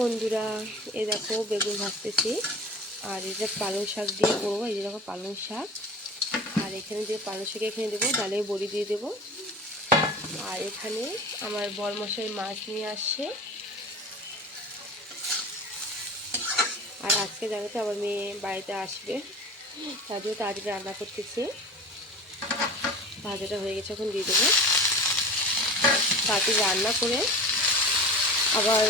বন্ধুরা, এ দেখো বেগুন ভাজতেছি। আর এটা পালং শাক দিয়ে করব, এই দেখো পালং শাক। আর এখানে যে পালং শাক এখানে দেবো, ডালে বড়ি দিয়ে দেবো। আর এখানে আমার বরমশাই মাছ নিয়ে আসছে। আর আজকে জানো তো আমার মেয়ে বাড়িতে আসবে। তার জন্য তাড়াতাড়ি রান্না করতেছি। ভাজাটা হয়ে গেছে, এখন দিয়ে দেবো। তাড়াতাড়ি রান্না করে আবার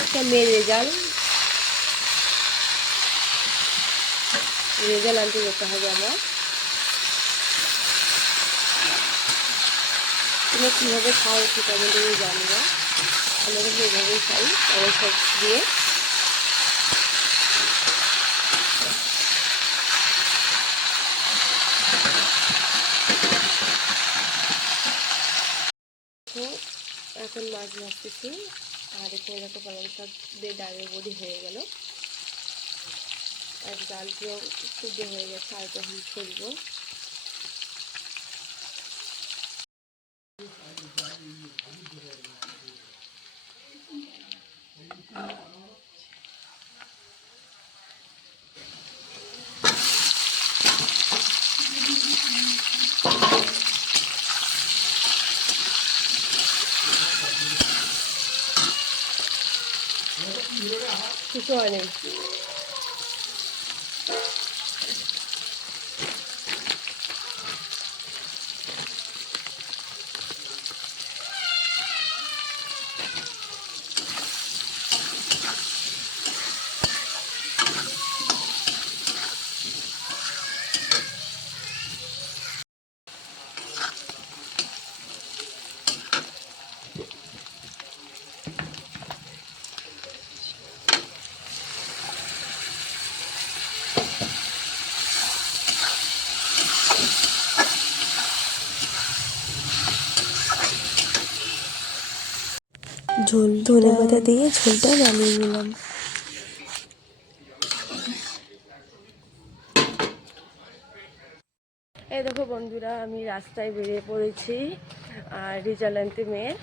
একটা মেয়ের রেজাল্ট রেজাল্ট আনতে যেতে হবে আমার। তুমি কীভাবে খাও সেটা আমি তুমি জানি না। আমরা কিন্তু এভাবেই খাই অনেক সব দিয়ে। এখন মাছ ভাজতেছি আর এখানে দেখো পালং শাক দিয়ে ডালের বড়ি হয়ে গেল। আর ডালটিও সিদ্ধ হয়ে গেছে, আর তখন 就坐着那个 ঝোল ধনে পাতা দিয়ে ঝোলটা নামিয়ে নিলাম। এই দেখো বন্ধুরা আমি রাস্তায় বেরিয়ে পড়েছি আর রেজাল্ট মেয়ের